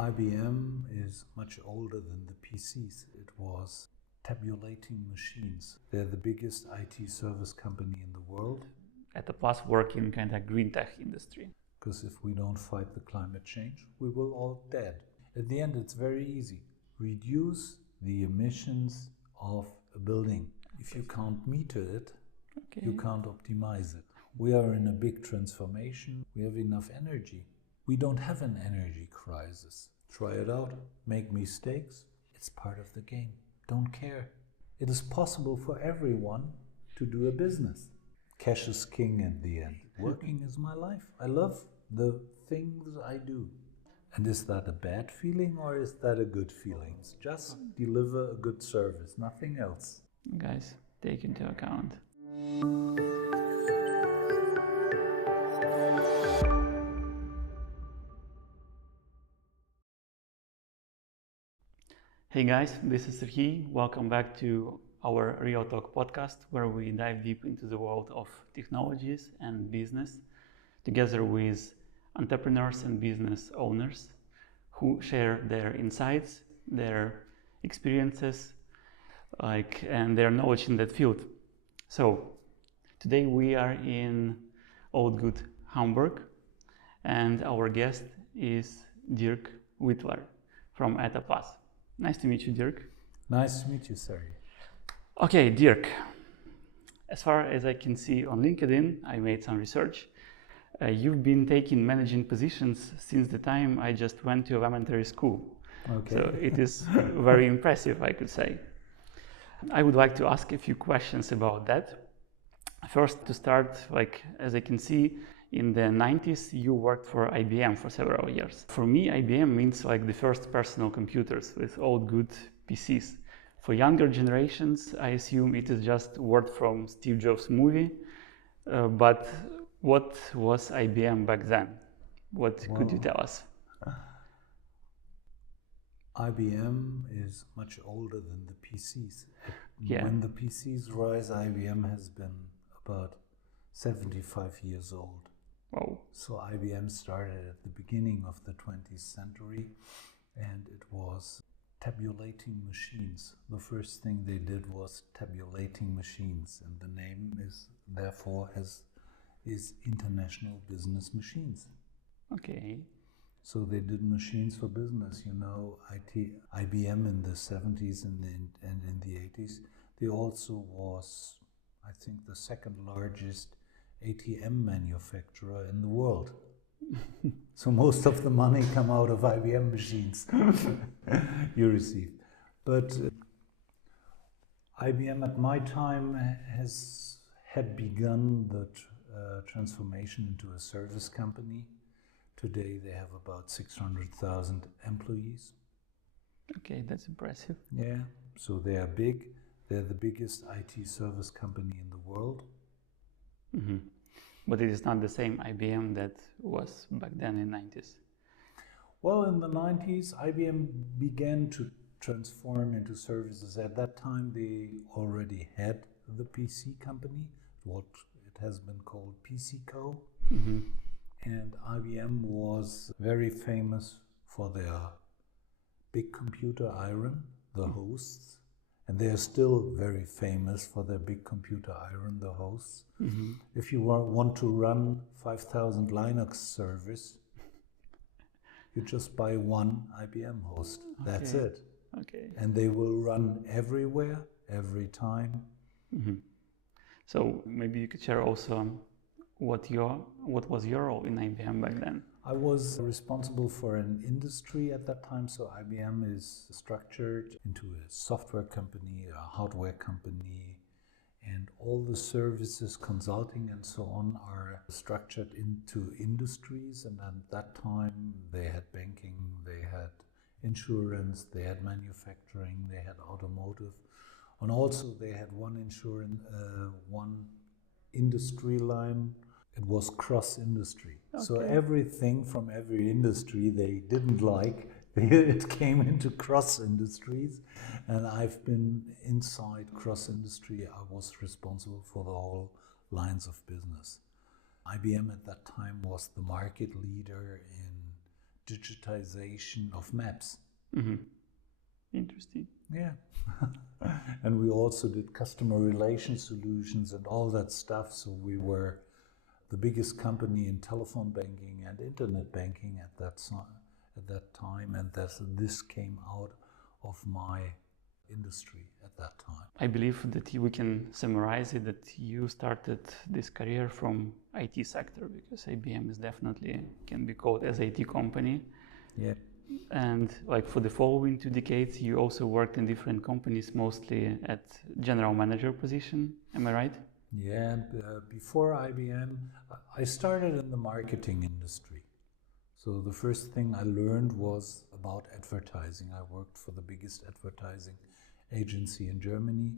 IBM is much older than the PCs. It was tabulating machines. They're the biggest IT service company in the world. Etaplus work in kind of green tech industry. Because if we don't fight the climate change, we will all dead. At the end, it's very easy. Reduce the emissions of a building. If you can't meter it, you can't optimize it. We are in a big transformation. We have enough energy. We don't have an energy crisis. Try it out. Make mistakes. It's part of the game. Don't care. It is possible for everyone to do a business. Cash is king at the end. Working is my life. I love the things I do. And is that a bad feeling or is that a good feeling? It's just deliver a good service, nothing else. Guys, take into account. Hey guys, this is Serhiy. Welcome back to our RealTalk podcast, where we dive deep into the world of technologies and business, together with entrepreneurs and business owners who share their insights, their experiences, and their knowledge in that field. So today we are in Old Good Hamburg, and our guest is Dirk Wittler from Etaplus. Nice to meet you, Dirk. Nice to meet you, Serhiy. Okay, Dirk. As far as I can see on LinkedIn, I made some research. You've been taking managing positions since the time I just went to elementary school. Okay. So it is very impressive, I could say. I would like to ask a few questions about that. First, to start, as I can see, in the 90s, you worked for IBM for several years. For me, IBM means the first personal computers with old good PCs. For younger generations, I assume it is just word from Steve Jobs' movie. But what was IBM back then? What could you tell us? IBM is much older than the PCs. Yeah. When the PCs rise, IBM has been about 75 years old. Wow. So IBM started at the beginning of the 20th century, and it was tabulating machines. The first thing they did was tabulating machines, and the name is therefore is International Business Machines. Okay. So they did machines for business. IBM in the 70s and in the 80s, they also was, I think, the second largest ATM manufacturer in the world. So most of the money come out of IBM machines you receive. But IBM at my time had begun the transformation into a service company. Today they have about 600,000 employees. Okay, that's impressive. Yeah, so they are big. They're the biggest IT service company in the world. Mm-hmm. But it is not the same IBM that was back then in the 90s. Well, in the 90s, IBM began to transform into services. At that time, they already had the PC company, what it has been called PCco. Mm-hmm. And IBM was very famous for their big computer iron, the hosts. And they are still very famous for their big computer iron, the hosts. Mm-hmm. If you want to run 5,000 Linux servers, you just buy one IBM host. That's it. Okay. And they will run everywhere, every time. Mm-hmm. So maybe you could share also what was your role in IBM back then? I was responsible for an industry at that time, so IBM is structured into a software company, a hardware company, and all the services, consulting and so on are structured into industries. And at that time they had banking, they had insurance, they had manufacturing, they had automotive, and also they had one industry line. It was cross-industry. Okay. So everything from every industry they didn't like, it came into cross-industries. And I've been inside cross-industry. I was responsible for the whole lines of business. IBM at that time was the market leader in digitization of maps. Mm-hmm. Interesting. Yeah. And we also did customer relation solutions and all that stuff. So we were the biggest company in telephone banking and internet banking at that time. And this came out of my industry at that time. I believe that we can summarize it that you started this career from IT sector, because IBM is definitely can be called as IT company. Yeah. And like for the following 2 decades, you also worked in different companies, mostly at general manager position. Am I right? Yeah. Before IBM, I started in the marketing industry. So the first thing I learned was about advertising. I worked for the biggest advertising agency in Germany,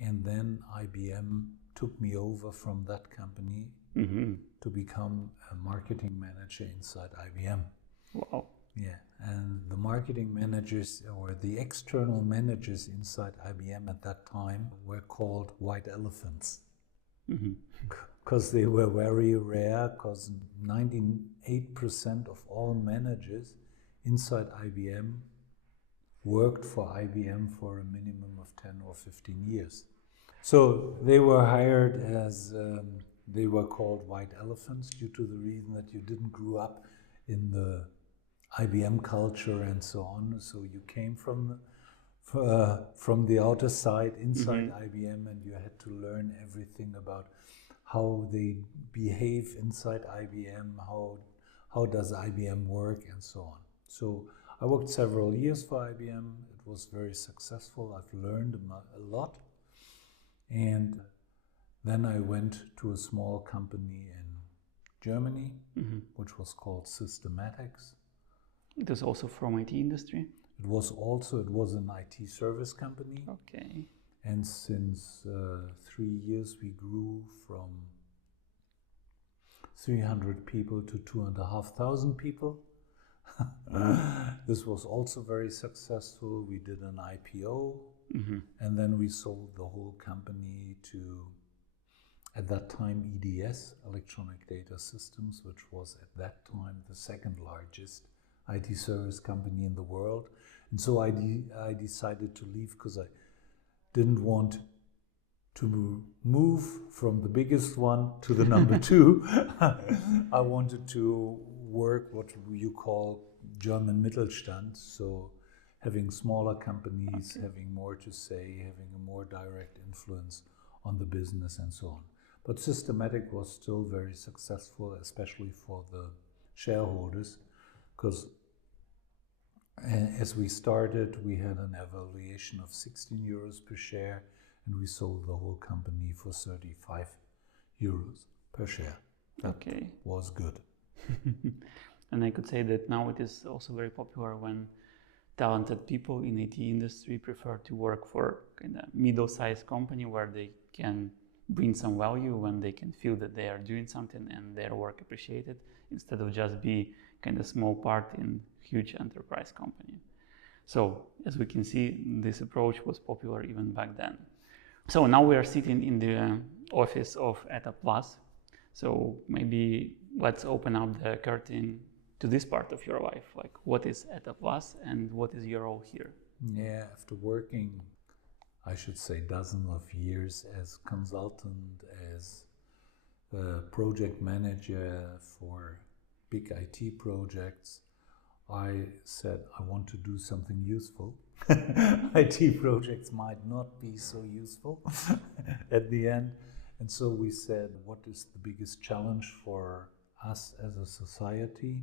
and then IBM took me over from that company to become a marketing manager inside IBM. Wow. Yeah, and the marketing managers or the external managers inside IBM at that time were called white elephants. Because they were very rare, because 98% of all managers inside IBM worked for IBM for a minimum of 10 or 15 years. So they were hired as, they were called white elephants due to the reason that you didn't grow up in the IBM culture and so on. So you came from the outer side inside IBM, and you had to learn everything about how they behave inside IBM, how does IBM work, and so on. So I worked several years for IBM. It was very successful. I've learned a lot. And then I went to a small company in Germany, which was called Systematics. It was also from IT industry? It was an IT service company. Okay. And since 3 years, we grew from 300 people to 2,500 people. This was also very successful. We did an IPO, and then we sold the whole company to, at that time, EDS, Electronic Data Systems, which was at that time the second largest IT service company in the world. And so I decided to leave because I didn't want to move from the biggest one to the number 2. I wanted to work what you call German Mittelstand, so having smaller companies, having more to say, having a more direct influence on the business and so on. But Systematic was still very successful, especially for the shareholders, because as we started, we had an evaluation of 16 euros per share, and we sold the whole company for 35 euros per share. That was good. And I could say that now it is also very popular when talented people in IT industry prefer to work for kind of middle-sized company where they can bring some value, when they can feel that they are doing something and their work appreciated, instead of just be kind of small part in huge enterprise company. So as we can see, this approach was popular even back then. So now we are sitting in the office of ETA Plus. So maybe let's open up the curtain to this part of your life. Like, what is ETA Plus and what is your role here? Yeah, after working, I should say, dozens of years as consultant, as a project manager for big IT projects, I said I want to do something useful. IT projects might not be so useful at the end. And so we said, what is the biggest challenge for us as a society?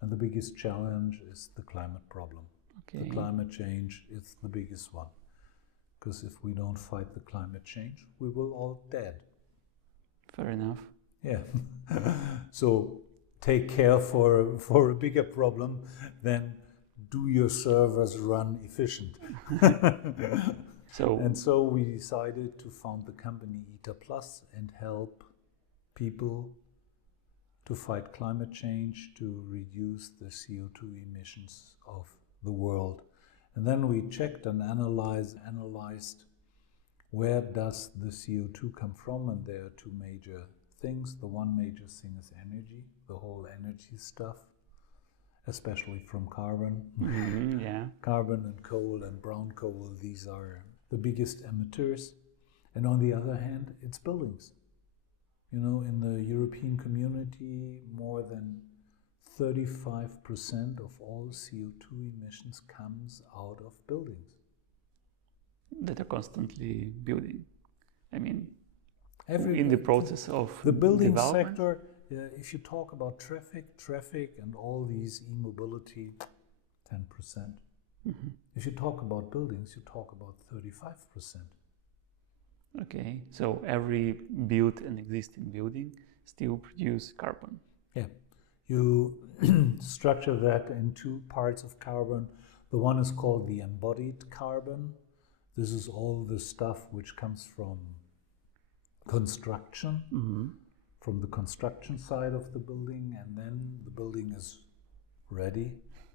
And the biggest challenge is the climate problem. The climate change is the biggest one. Because if we don't fight the climate change, we will all dead. Fair enough. Yeah. So take care for a bigger problem than do your servers run efficient. And so we decided to found the company ETA Plus and help people to fight climate change, to reduce the CO2 emissions of the world. And then we checked and analyzed where does the CO2 come from, and there are two major things. The one major thing is energy, the whole energy stuff. especially from carbon. Yeah. Carbon and coal and brown coal, these are the biggest emitters. And on the other hand, it's buildings. You know, in the European community, more than 35% of all CO2 emissions comes out of buildings. That are constantly building. I mean, in the process of the building development. sector, if you talk about traffic and all these e-mobility, 10%. If you talk about buildings, you talk about 35%. Okay, so every built and existing building still produce carbon. Yeah, you structure that in two parts of carbon. The one is called the embodied carbon. This is all the stuff which comes from construction, from the construction side of the building, and then the building is ready.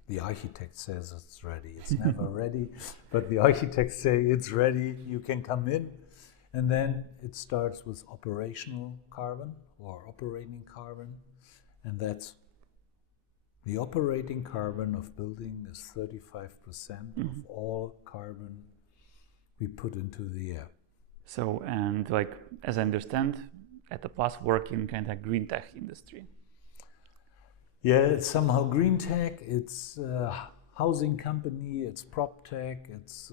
The architect says it's ready. It's never ready, but the architects say it's ready, you can come in. And then it starts with operational carbon or operating carbon, and that's the operating carbon of building is 35% of all carbon we put into the air. So, and like, as I understand, at the past work in kind of green tech industry. Yeah, it's somehow green tech, it's housing company, it's prop tech, it's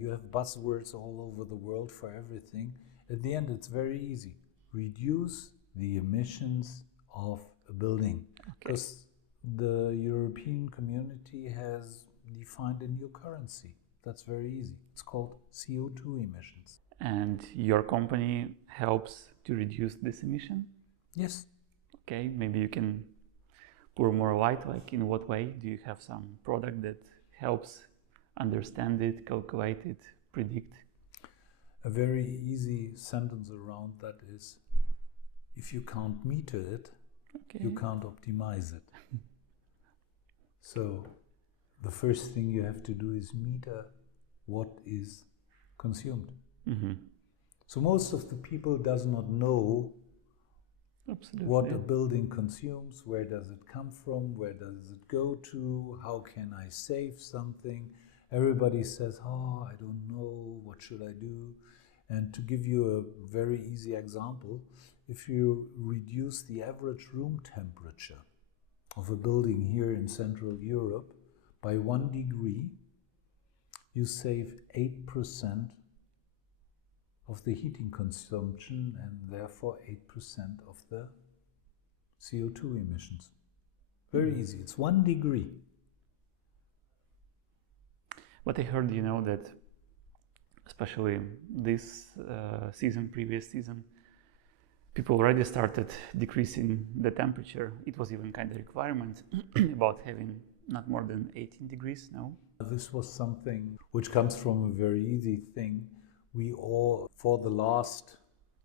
you have buzzwords all over the world for everything. At the end, it's very easy. Reduce the emissions of a building. Because the European community has defined a new currency. That's very easy. It's called CO2 emissions. And your company helps to reduce this emission? Yes. Okay, maybe you can pour more light, like in what way? Do you have some product that helps understand it, calculate it, predict? A very easy sentence around that is, if you can't meter it, you can't optimize it. So the first thing you have to do is meter what is consumed. So most of the people does not know what a building consumes, where does it come from, where does it go to, how can I save something. Everybody says, oh, I don't know, what should I do? And to give you a very easy example, if you reduce the average room temperature of a building here in Central Europe by 1 degree, you save 8% of the heating consumption and therefore 8% of the CO2 emissions. Very easy, it's 1 degree. But I heard, you know, that especially this season, previous season, people already started decreasing the temperature. It was even kind of requirement about having not more than 18 degrees, no? This was something which comes from a very easy thing. We all, for the last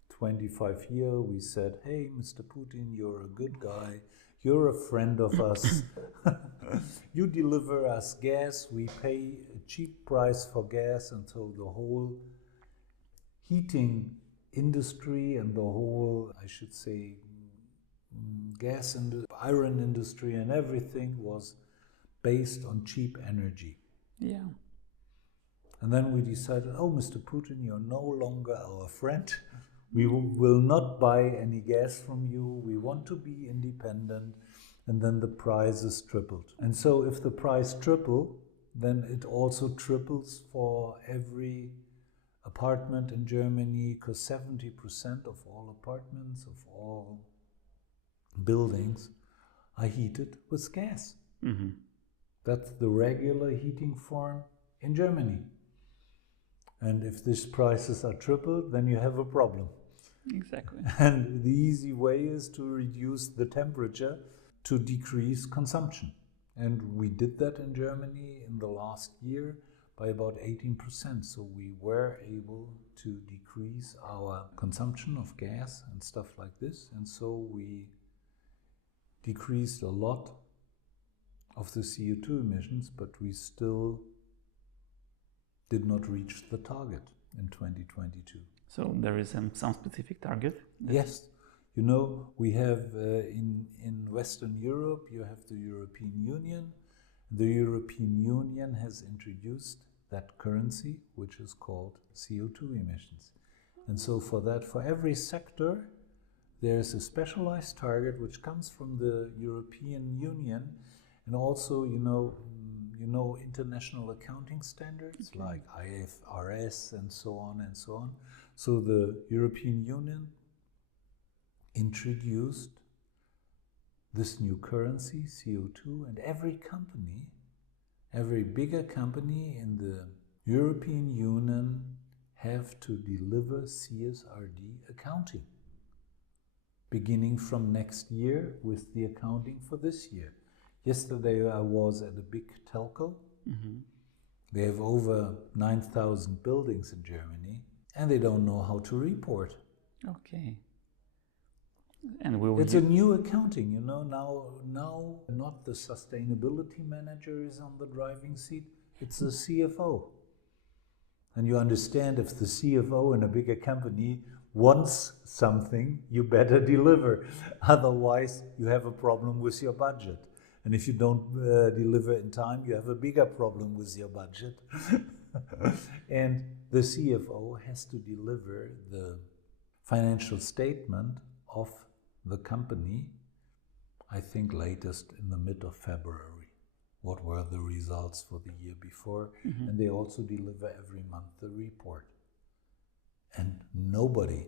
25 years, we said, hey, Mr. Putin, you're a good guy. You're a friend of us. You deliver us gas. We pay a cheap price for gas. And so the whole heating industry and the whole, I should say, gas and iron industry and everything was based on cheap energy. Yeah. And then we decided, oh, Mr. Putin, you're no longer our friend. We will not buy any gas from you. We want to be independent. And then the prices tripled. And so if the price triple, then it also triples for every apartment in Germany, because 70% of all apartments, of all buildings are heated with gas. That's the regular heating form in Germany. And if these prices are tripled, then you have a problem. Exactly. And the easy way is to reduce the temperature to decrease consumption. And we did that in Germany in the last year by about 18%. So we were able to decrease our consumption of gas and stuff like this. And so we decreased a lot of the CO2 emissions, but we still did not reach the target in 2022. So there is some specific target? Yes, You know, we have in Western Europe, you have the European Union. The European Union has introduced that currency, which is called CO2 emissions. And so for every sector, there's a specialized target which comes from the European Union, and also, you know, international accounting standards like IFRS and so on and so on. So the European Union introduced this new currency, CO2, and every bigger company in the European Union have to deliver CSRD accounting, beginning from next year with the accounting for this year. Yesterday I was at a big telco. They have over 9,000 buildings in Germany, and they don't know how to report. Okay. And it's a new accounting, you know. Now not the sustainability manager is on the driving seat, it's the CFO. And you understand, if the CFO in a bigger company wants something, you better deliver. Otherwise, you have a problem with your budget. And if you don't deliver in time, you have a bigger problem with your budget. And the CFO has to deliver the financial statement of the company, I think latest in the mid of February. What were the results for the year before? And they also deliver every month the report. And nobody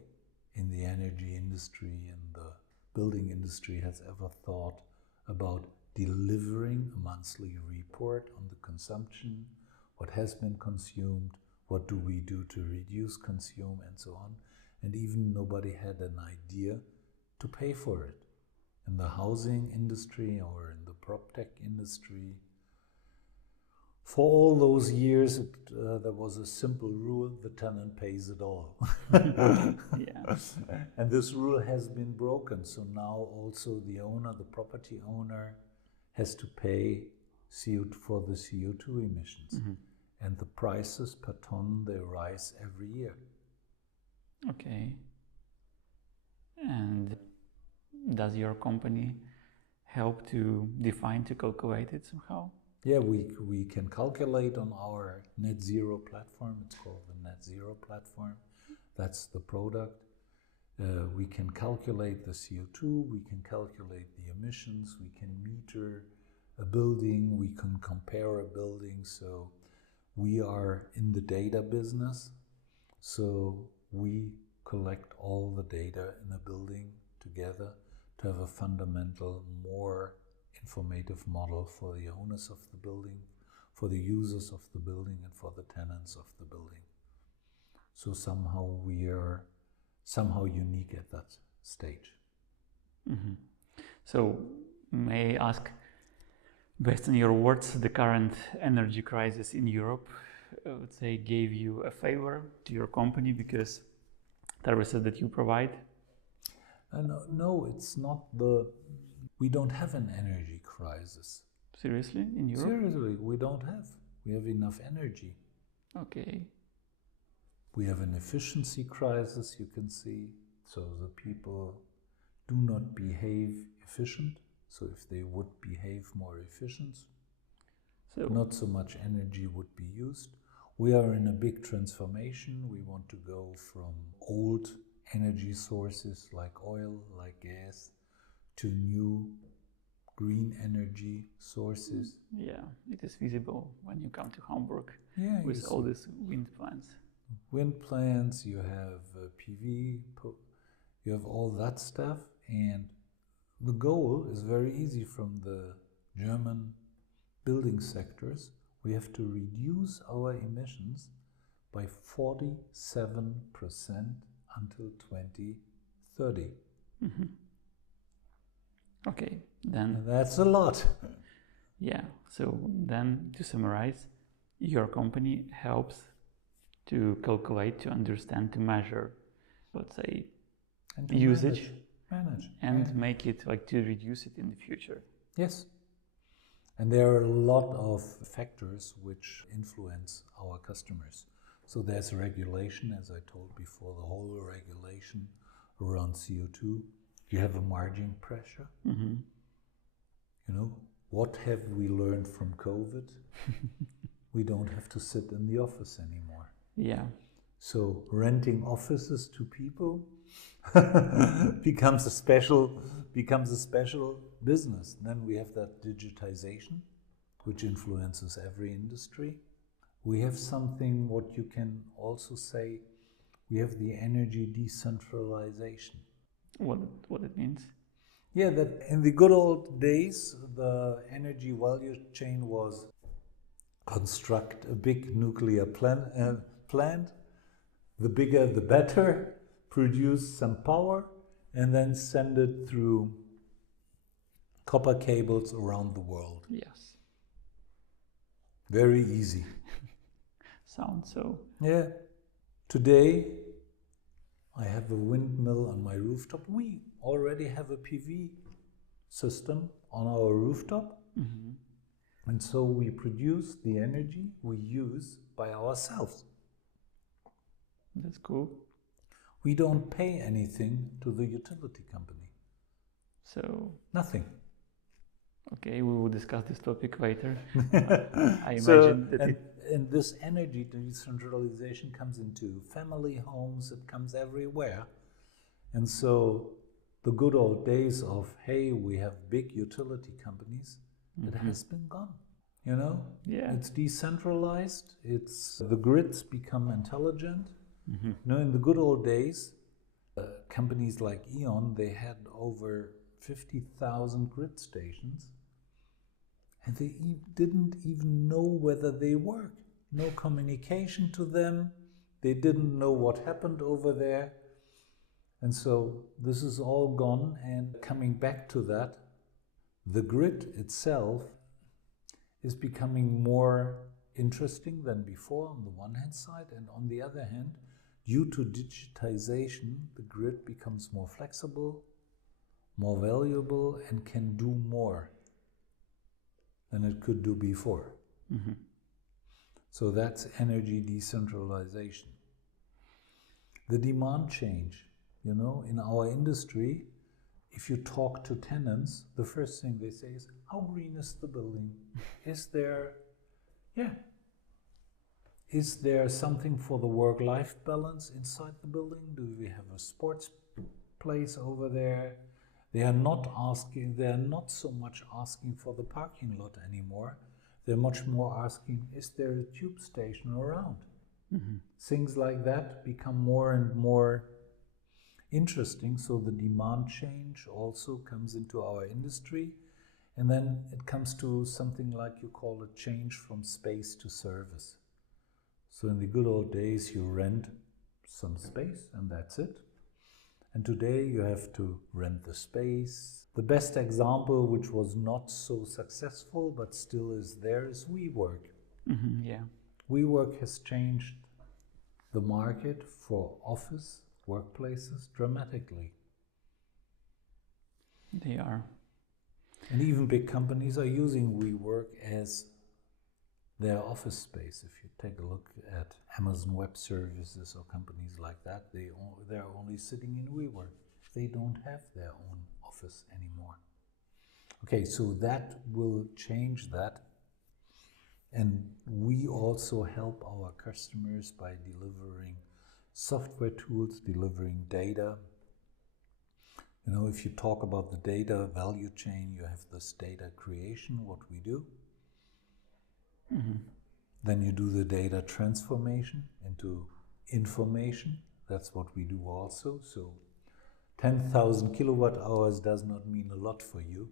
in the energy industry and the building industry has ever thought about delivering a monthly report on the consumption, what has been consumed, what do we do to reduce consume, and so on. And even nobody had an idea to pay for it. In the housing industry or in the PropTech industry, for all those years, there was a simple rule: the tenant pays it all. And this rule has been broken. So now also the owner, the property owner, has to pay for the CO2 emissions. And the prices per ton, they rise every year. Okay. And does your company help to define, to calculate it somehow? Yeah, we can calculate on our net zero platform. It's called the net zero platform. That's the product. We can calculate the CO2, we can calculate the emissions, we can meter a building, we can compare a building. So we are in the data business. So we collect all the data in a building together to have a fundamental, more informative model for the owners of the building, for the users of the building, and for the tenants of the building. So somehow we are unique at that stage. So may I ask, based on your words, the current energy crisis in Europe, I would say, gave you a favor to your company because services that you provide? No, it's not we don't have an energy crisis. Seriously, in Europe? Seriously, we don't have. We have enough energy. Okay. We have an efficiency crisis, you can see. So the people do not behave efficient. So if they would behave more efficient, not so much energy would be used. We are in a big transformation. We want to go from old energy sources like oil, like gas, to new green energy sources. Yeah, it is visible when you come to Hamburg with all these wind plants. Wind plants, you have PV, you have all that stuff. And the goal is very easy from the German building sectors. We have to reduce our emissions by 47% until 2030. Okay, then... And that's a lot. Yeah, so then to summarize, your company helps to calculate, to understand, to measure, let's say, and to usage, manage. And make it like to reduce it in the future. Yes. And there are a lot of factors which influence our customers. So there's regulation, as I told before, the whole regulation around CO2. You have a margin pressure. Mm-hmm. You know, what have we learned from COVID? We don't have to sit in the office anymore. Yeah. So renting offices to people becomes a special business. Then we have that digitization, which influences every industry. We have something, what you can also say, we have the energy decentralization. What it means? Yeah, that in the good old days, the energy value chain was construct a big nuclear plant. The bigger, the better. Produce some power and then send it through copper cables around the world. Yes. Very easy. Sounds so. Yeah. Today, I have a windmill on my rooftop. We already have a PV system on our rooftop. Mm-hmm. And so we produce the energy we use by ourselves. That's cool. We don't pay anything to the utility company. So Nothing. okay, we will discuss this topic later. I imagine and this energy decentralization comes into family homes, it comes everywhere. And so the good old days of, hey, we have big utility companies, it has been gone. You know? Yeah. It's decentralized, the grids become intelligent. Mm-hmm. You know, in the good old days, companies like E.ON, they had over 50,000 grid stations. And they didn't even know whether they work. No communication to them. They didn't know what happened over there. And so this is all gone. And coming back to that, the grid itself is becoming more interesting than before on the one hand side. And on the other hand, due to digitization, the grid becomes more flexible, more valuable, and can do more than it could do before. Mm-hmm. So that's energy decentralization. The demand change, you know, in our industry, if you talk to tenants, the first thing they say is, how green is the building? Is there something for the work-life balance inside the building? Do we have a sports place over there? They are not so much asking for the parking lot anymore. They're much more asking, is there a tube station around? Mm-hmm. Things like that become more and more interesting. So the demand change also comes into our industry. And then it comes to something like you call a change from space to service. So in the good old days, you rent some space and that's it. And today you have to rent the space. The best example, which was not so successful but still is there, is WeWork. Mm-hmm. Yeah. WeWork has changed the market for office workplaces dramatically. They are. And even big companies are using WeWork as their office space. If you take a look at Amazon Web Services or companies like that, they're only sitting in WeWork. They don't have their own office anymore. Okay, so that will change that. And we also help our customers by delivering software tools, delivering data. You know, if you talk about the data value chain, you have this data creation, what we do. Mm-hmm. Then you do the data transformation into information. That's what we do also. So 10,000 kilowatt hours does not mean a lot for you.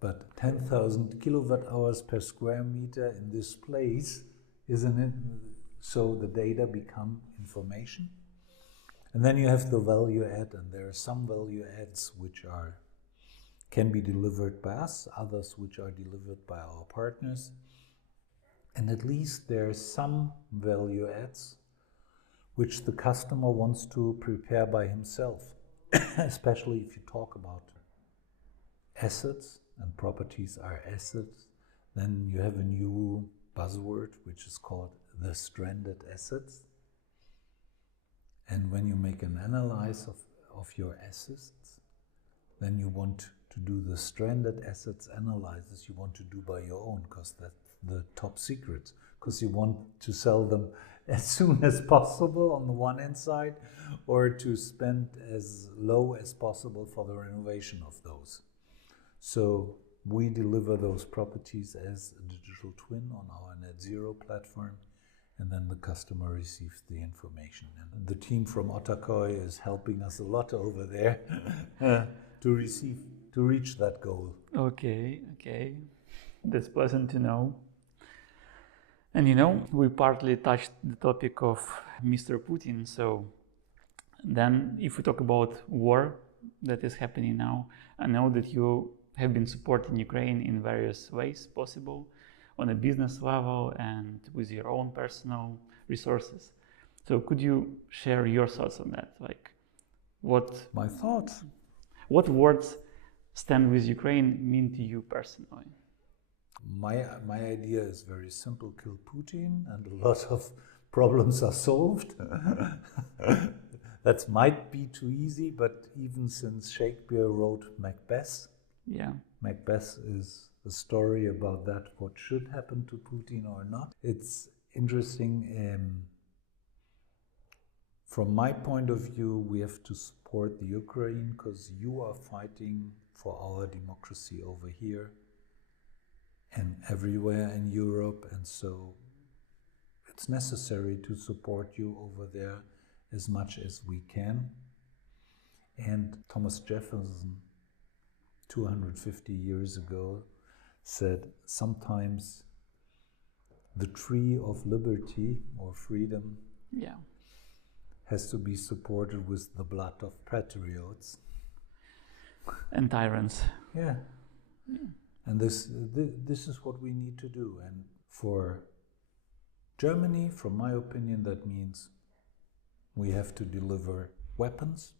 But 10,000 kilowatt hours per square meter in this place so the data become information. And then you have the value add, and there are some value adds which can be delivered by us, others which are delivered by our partners. And at least there are some value adds which the customer wants to prepare by himself, especially if you talk about assets, and properties are assets. Then you have a new buzzword which is called the stranded assets. And when you make an analysis of your assets, then you want to do the stranded assets analysis you want to do by your own, because that's the top secret, because you want to sell them as soon as possible on the one hand side, or to spend as low as possible for the renovation of those. So we deliver those properties as a digital twin on our net zero platform, and then the customer receives the information. And the team from OTAKOYI is helping us a lot over there to reach that goal. Okay. That's pleasant to know. And we partly touched the topic of Mr. Putin. So then if we talk about war that is happening now, I know that you have been supporting Ukraine in various ways possible, on a business level and with your own personal resources. So could you share your thoughts on that? Like, My thoughts? What words stand with Ukraine mean to you personally? My idea is very simple: kill Putin, and a lot of problems are solved. That might be too easy, but even since Shakespeare wrote Macbeth, Macbeth is a story about that, what should happen to Putin or not. It's interesting. From my point of view, we have to support the Ukraine because you are fighting for our democracy over here and everywhere in Europe, and so it's necessary to support you over there as much as we can. And Thomas Jefferson, 250 years ago, said sometimes the tree of liberty or freedom has to be supported with the blood of patriots and tyrants. Yeah. And this is what we need to do. And for Germany, from my opinion, that means we have to deliver weapons,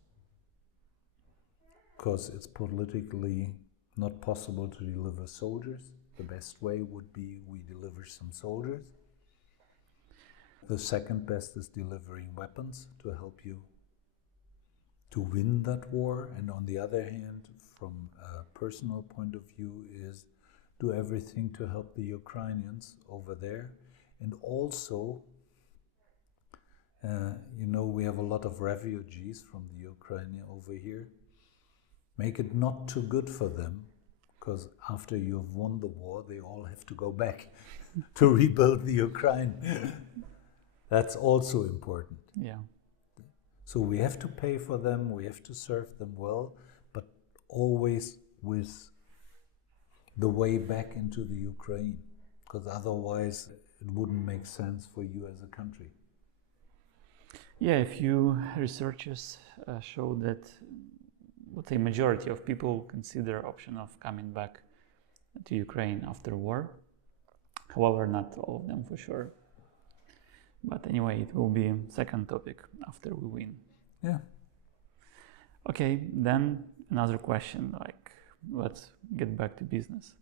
because it's politically not possible to deliver soldiers. The best way would be we deliver some soldiers. The second best is delivering weapons to help you to win that war. And on the other hand, from a personal point of view, is do everything to help the Ukrainians over there. And also, we have a lot of refugees from the Ukraine over here. Make it not too good for them, because after you have won the war, they all have to go back to rebuild the Ukraine. That's also important. Yeah. So we have to pay for them, we have to serve them well, but always with the way back into the Ukraine, because otherwise it wouldn't make sense for you as a country. Yeah, a few researchers show that, let's say, majority of people consider option of coming back to Ukraine after war. However, not all of them for sure. But anyway, it will be second topic after we win. Yeah. Okay, then another question, like, let's get back to business.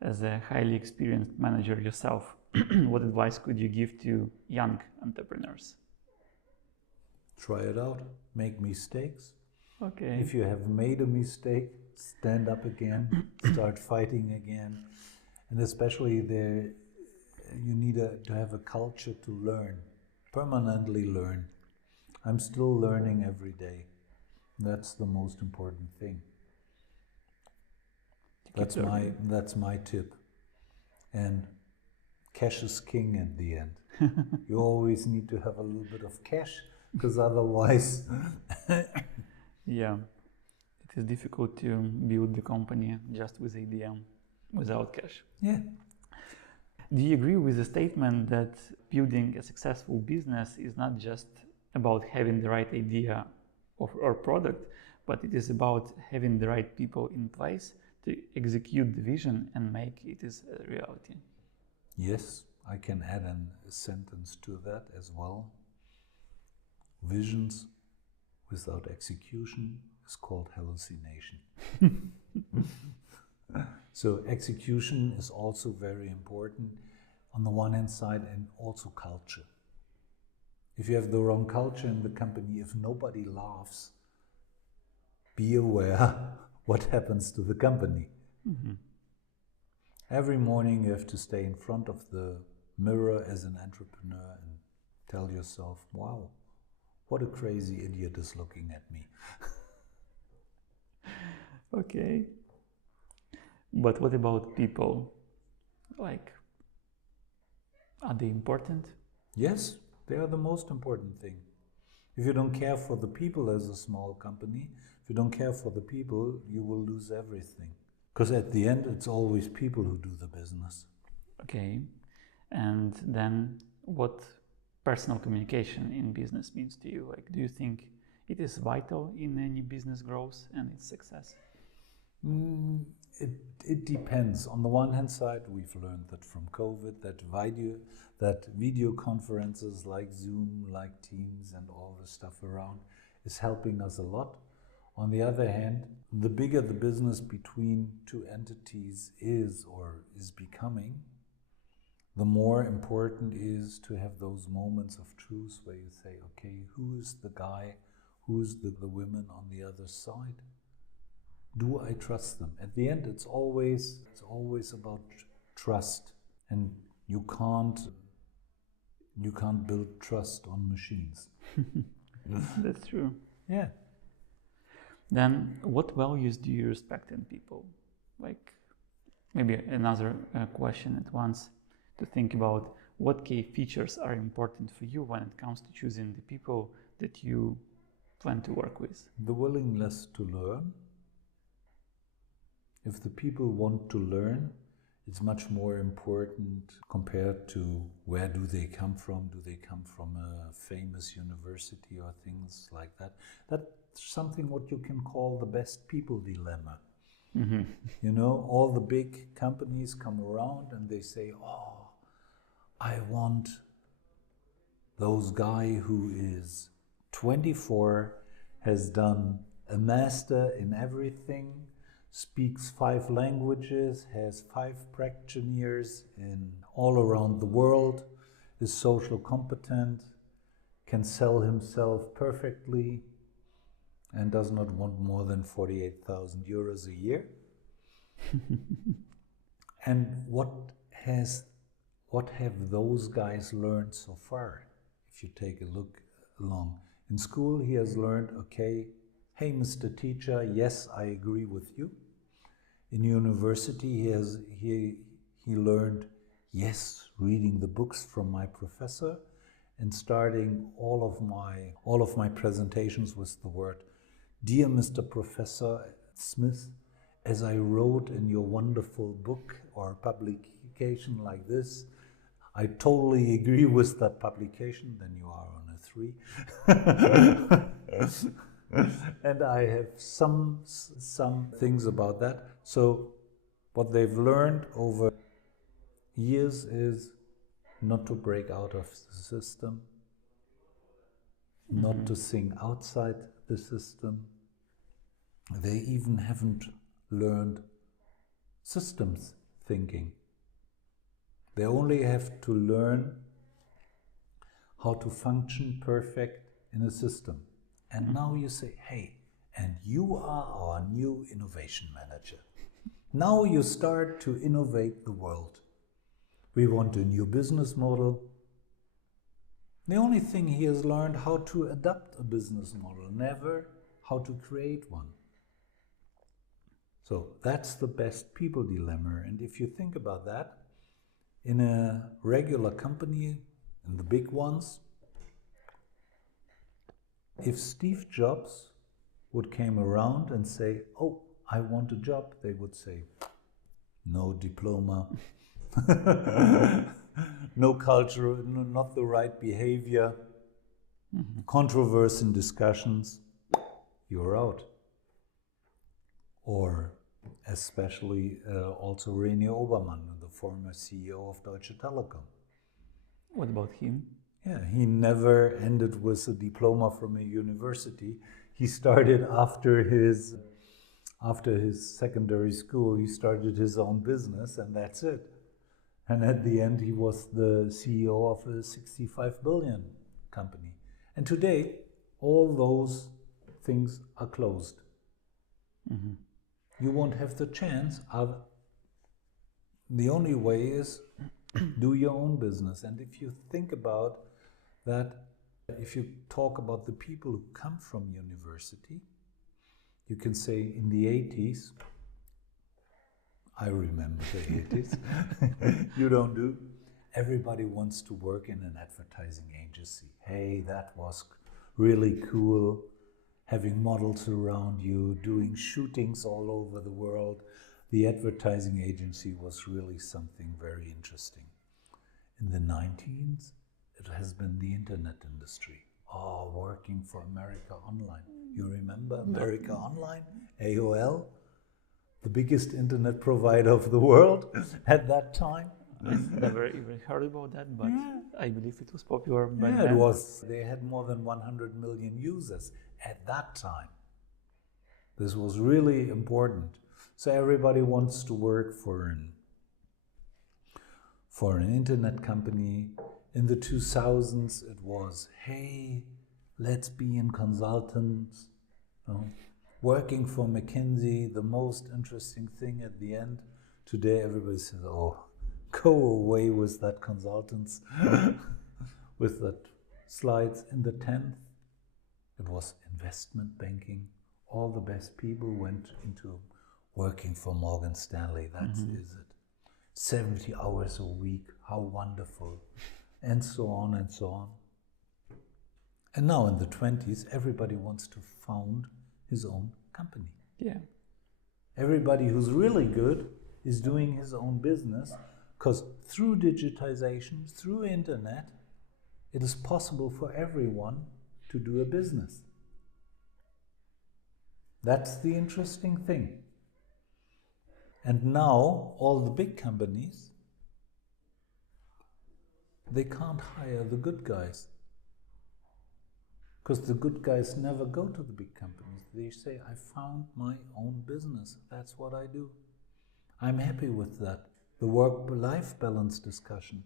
As a highly experienced manager yourself, what advice could you give to young entrepreneurs? Try it out, make mistakes. Okay. If you have made a mistake, stand up again, start fighting again. And especially there, you need to have a culture to learn, permanently learn. I'm still learning every day. That's the most important thing. That's my tip. And cash is king at the end. You always need to have a little bit of cash, because otherwise... Yeah, it is difficult to build the company just with ADM, without cash. Yeah. Do you agree with the statement that building a successful business is not just about having the right idea or product, but it is about having the right people in place to execute the vision and make it as a reality? Yes, I can add a sentence to that as well. Visions without execution is called hallucination. So execution is also very important on the one hand side, and also culture. If you have the wrong culture in the company, if nobody laughs be aware what happens to the company. Mm-hmm. Every morning you have to stay in front of the mirror as an entrepreneur and tell yourself, wow, what a crazy idiot is looking at me. Okay. But what about people? Like, are they important? Yes, they are the most important thing. If you don't care for the people as a small company, if you don't care for the people, you will lose everything. Because at the end, it's always people who do the business. Okay. And then what personal communication in business means to you? Like, do you think it is vital in any business growth and its success? It depends. On the one hand side, we've learned that from COVID, that video conferences like Zoom, like Teams and all the stuff around is helping us a lot. On the other hand, the bigger the business between two entities is or is becoming, the more important is to have those moments of truth where you say, okay, who is the guy, who's the women on the other side? Do I trust them? At the end, it's always about trust, and you can't build trust on machines. That's true. Yeah. Then, what values do you respect in people? Like, maybe another question at once to think about: what key features are important for you when it comes to choosing the people that you plan to work with? The willingness to learn. If the people want to learn, it's much more important compared to where do they come from? Do they come from a famous university or things like that? That's something what you can call the best people dilemma. Mm-hmm. You know, all the big companies come around and they say, oh, I want those guy who is 24, has done a master in everything, speaks 5 languages, has 5 practitioners in all around the world, is social competent, can sell himself perfectly, and does not want more than 48,000 euros a year. And what have those guys learned so far? If you take a look along. In school, he has learned, okay, hey, Mr. Teacher, yes, I agree with you. In university, he learned, yes, reading the books from my professor and starting all of my presentations with the word, dear Mr. Professor Smith, as I wrote in your wonderful book or publication like this, I totally agree with that publication, then you are on a 3. And I have some things about that. So what they've learned over years is not to break out of the system, not to think outside the system. They even haven't learned systems thinking. They only have to learn how to function perfect in a system. And now you say, hey, and you are our new innovation manager. Now you start to innovate the world. We want a new business model. The only thing he has learned how to adapt a business model, never how to create one. So that's the best people dilemma. And if you think about that, in a regular company, in the big ones, if Steve Jobs would came around and say, oh, I want a job, they would say, no diploma, no culture, not the right behavior, controversy in discussions, you're out. Or especially also René Obermann, the former CEO of Deutsche Telekom. What about him? Yeah, he never ended with a diploma from a university. He started after his secondary school, he started his own business, and that's it. And at the end, he was the CEO of a 65 billion company. And today, all those things are closed. You won't have the chance. The only way is do your own business. And if you think about that, if you talk about the people who come from university, you can say in the 80s, I remember the 80s, you don't do, everybody wants to work in an advertising agency. Hey, that was really cool, having models around you, doing shootings all over the world. The advertising agency was really something very interesting. In the 19s, it has been the internet industry. Oh, working for America Online. You remember America Online? AOL? The biggest internet provider of the world at that time. I never even heard about that, but I believe it was popular back Yeah, then. it was. They had more than 100 million users at that time. This was really important. So everybody wants to work for an internet company. In the 2000s, it was, hey, let's be in consultants. Working for McKinsey, the most interesting thing at the end. Today, everybody says, oh, go away with that consultants, with that slides. In the 10th, it was investment banking. All the best people went into working for Morgan Stanley. That's is it. 70 hours a week, how wonderful. And so on and so on. And now in the 20s, everybody wants to found his own company. Yeah. Everybody who's really good is doing his own business, because through digitization, through internet, it is possible for everyone to do a business. That's the interesting thing. And now all the big companies, they can't hire the good guys, because the good guys never go to the big companies. They say, I found my own business. That's what I do. I'm happy with that. The work-life balance discussion.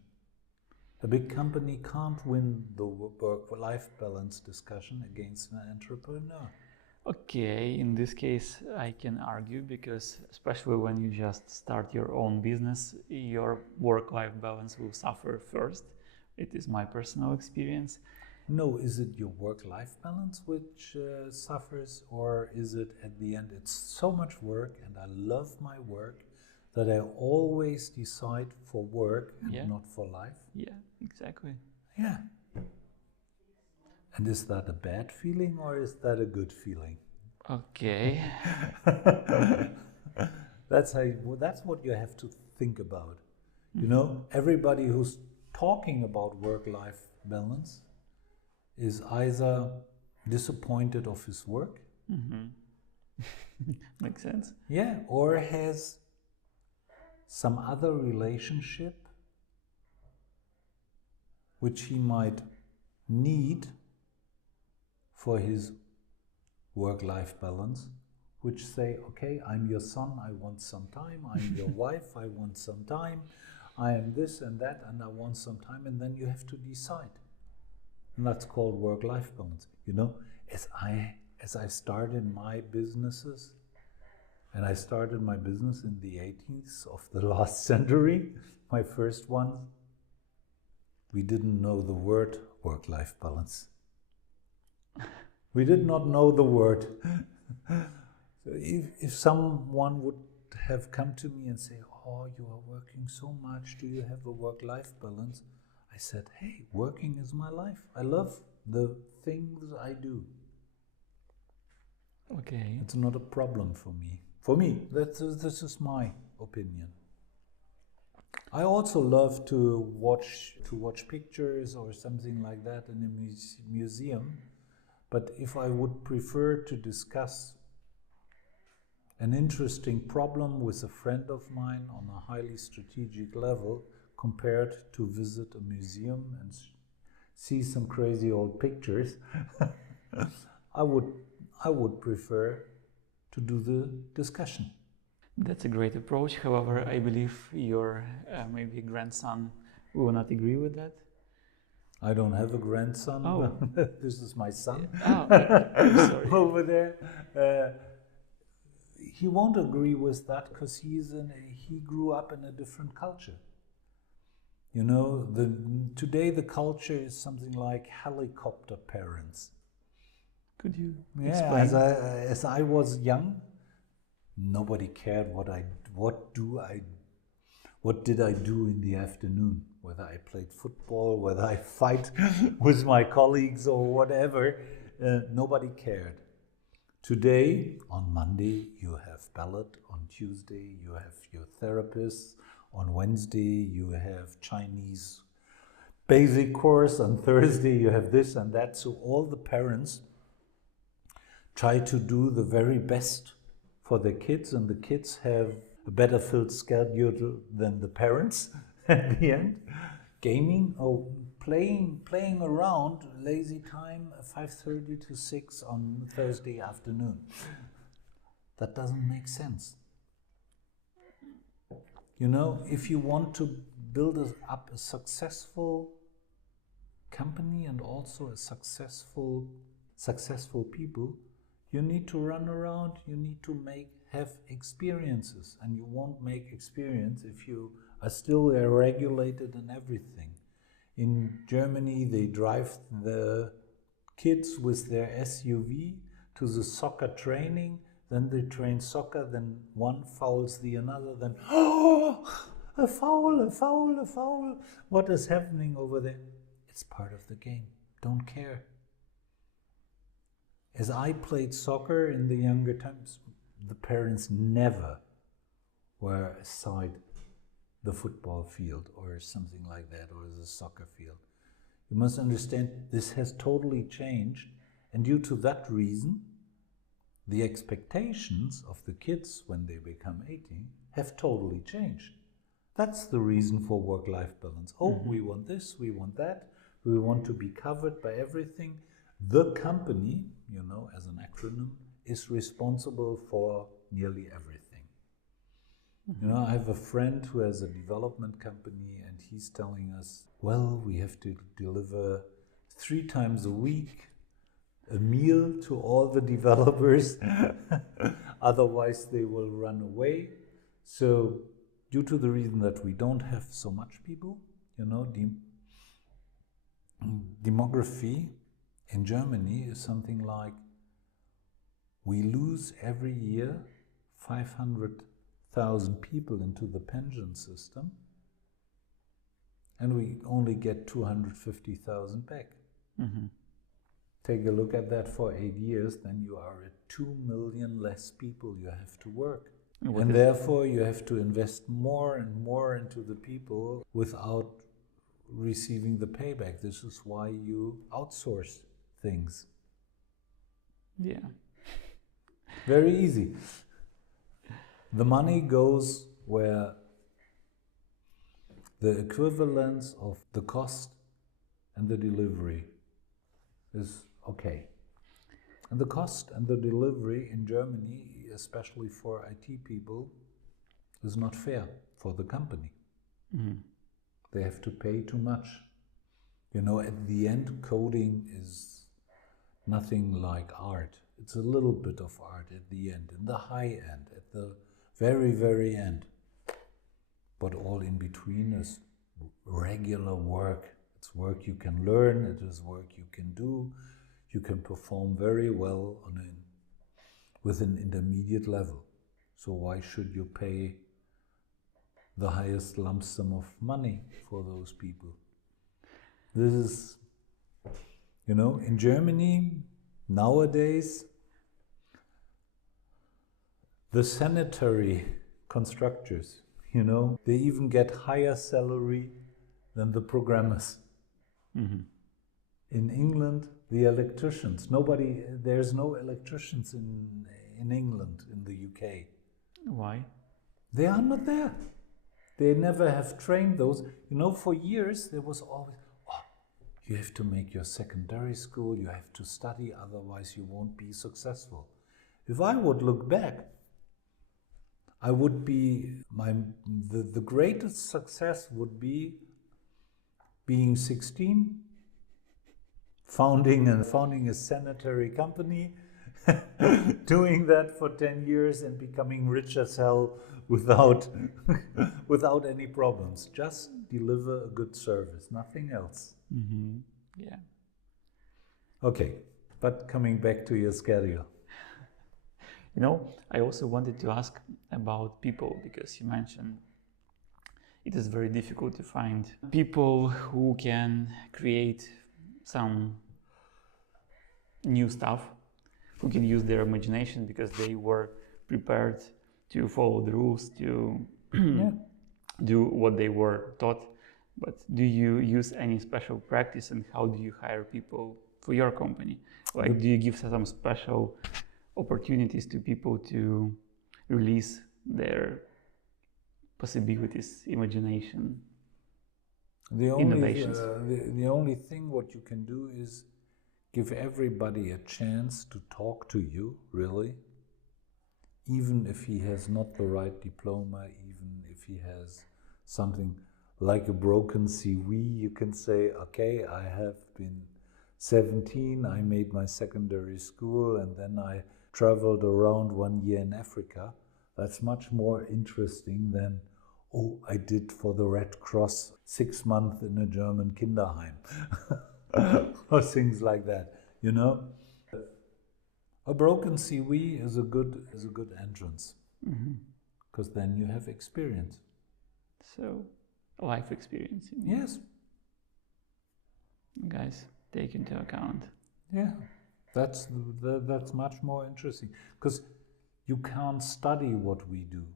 A big company can't win the work-life balance discussion against an entrepreneur. Okay, in this case, I can argue, because especially when you just start your own business, your work-life balance will suffer first. It is my personal experience. No, is it your work-life balance which suffers, or is it at the end, it's so much work and I love my work that I always decide for work and not for life? Yeah, exactly. Yeah. And is that a bad feeling or is that a good feeling? Okay. That's what you have to think about. You know, everybody who's talking about work-life balance is either disappointed of his work. Makes sense. Yeah, or has some other relationship which he might need for his work-life balance, which say, okay, I'm your son, I want some time. I'm your wife, I want some time. I am this and that, and I want some time. And then you have to decide. And that's called work-life balance. You know, as I started my businesses, and I started my business in the 80s of the last century, my first one, we didn't know the word work-life balance. We did not know the word. So if someone would have come to me and say, oh, you are working so much, do you have a work-life balance? I said, hey, working is my life. I love the things I do. Okay. It's not a problem for me. For me, this is my opinion. I also love to watch pictures or something like that in a museum. But if I would prefer to discuss an interesting problem with a friend of mine on a highly strategic level, compared to visit a museum and see some crazy old pictures, I would prefer to do the discussion. That's a great approach. However, I believe your maybe grandson will not agree with that. I don't have a grandson. Oh. This is my son. I'm sorry. Over there. he won't agree with that because he grew up in a different culture. You know, today the culture is something like helicopter parents. Could you Yeah, explain? as I was young, nobody cared what did I do in the afternoon, whether I played football, whether I fight with my colleagues or whatever. Nobody cared. Today, on Monday, you have ballot. On Tuesday, you have your therapist. On Wednesday, you have Chinese basic course. On Thursday, you have this and that. So all the parents try to do the very best for their kids, and the kids have a better filled schedule than the parents at the end. Gaming or playing around, lazy time, 5:30 to 6 on Thursday afternoon. That doesn't make sense. You know, if you want to build up a successful company and also a successful people, you need to run around, you need to have experiences, and you won't make experience if you are still regulated in everything. In Germany, they drive the kids with their SUV to the soccer training, then they train soccer, then one fouls the another, then, oh, a foul, a foul, a foul. What is happening over there? It's part of the game. Don't care. As I played soccer in the younger times, the parents never were aside the football field or something like that, or the soccer field. You must understand this has totally changed, and due to that reason, the expectations of the kids when they become 18 have totally changed. That's the reason for work-life balance. Oh, we want this, we want that, we want to be covered by everything. The company, you know, as an acronym, is responsible for nearly everything. You know, I have a friend who has a development company, and he's telling us, well, we have to deliver 3 times a week a meal to all the developers, otherwise they will run away. So due to the reason that we don't have so much people, you know, demography in Germany is something like we lose every year 500,000 people into the pension system, and we only get 250,000 back. Take a look at that for 8 years, then you are at 2 million less people you have to work. And therefore you have to invest more and more into the people without receiving the payback. This is why you outsource things. Yeah. Very easy. The money goes where the equivalence of the cost and the delivery is okay. And the cost and the delivery in Germany, especially for IT people, is not fair for the company. They have to pay too much. You know, at the end, coding is nothing like art. It's a little bit of art at the end, in the high end, at the very, very end. But all in between is regular work. It's work you can learn, it is work you can do. You can perform very well with an intermediate level. So why should you pay the highest lump sum of money for those people? This is, you know, in Germany nowadays, the sanitary constructors, you know, they even get higher salary than the programmers. In England, the electricians, there's no electricians in England, in the UK. Why? They are not there. They never have trained those. You know, for years there was always, you have to make your secondary school, you have to study, otherwise you won't be successful. If I would look back, I would be, the greatest success would be being 16, founding a sanitary company, doing that for 10 years and becoming rich as hell without without any problems. Just deliver a good service, nothing else. Mm-hmm. Yeah. Okay, but coming back to your schedule. You know, I also wanted to ask about people, because you mentioned it is very difficult to find people who can create some new stuff, who can use their imagination because they were prepared to follow the rules, to do what they were taught. But do you use any special practice, and how do you hire people for your company? Like, do you give some special opportunities to people to release their possibilities, imagination, innovations? The only thing what you can do is give everybody a chance to talk to you, really. Even if he has not the right diploma, even if he has something like a broken CV, you can say, okay, I have been 17, I made my secondary school, and then I traveled around 1 year in Africa. That's much more interesting than, oh, I did for the Red Cross 6 months in a German Kinderheim. Or things like that, you know? A broken CV is a good entrance, because then you have experience. So, life experience. Yes. Guys, take into account. Yeah, that's much more interesting, because you can't study what we do.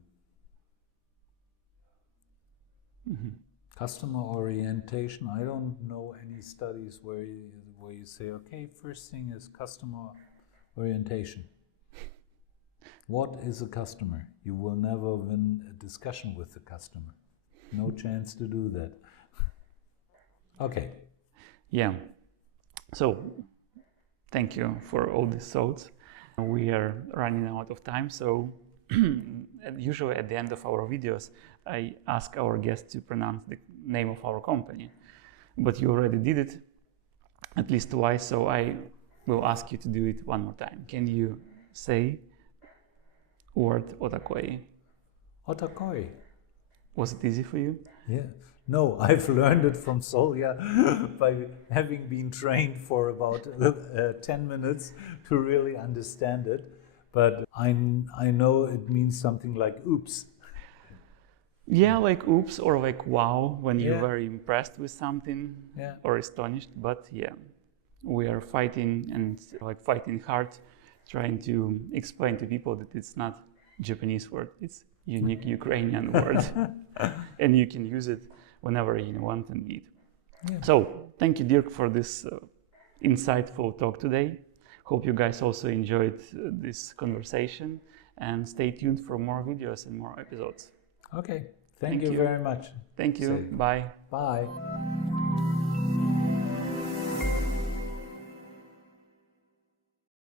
Customer orientation, I don't know any studies where you say, okay, first thing is customer orientation. What is a customer? You will never win a discussion with the customer. No chance to do that. Okay. Yeah. So, thank you for all these thoughts. We are running out of time, so usually at the end of our videos, I ask our guests to pronounce the name of our company. But you already did it at least twice, so I will ask you to do it one more time. Can you say word OTAKOYI? OTAKOYI. Was it easy for you? Yeah. No, I've learned it from Solja by having been trained for about 10 minutes to really understand it. But I know it means something like oops. Yeah, like oops, or like wow, when you're very impressed with something or astonished. But yeah, we are fighting and fighting hard, trying to explain to people that it's not Japanese word, it's unique Ukrainian word, and you can use it whenever you want and need. Yeah. So thank you, Dirk, for this insightful talk today. Hope you guys also enjoyed this conversation, and stay tuned for more videos and more episodes. Okay, thank you very much. Thank you. Bye. Bye.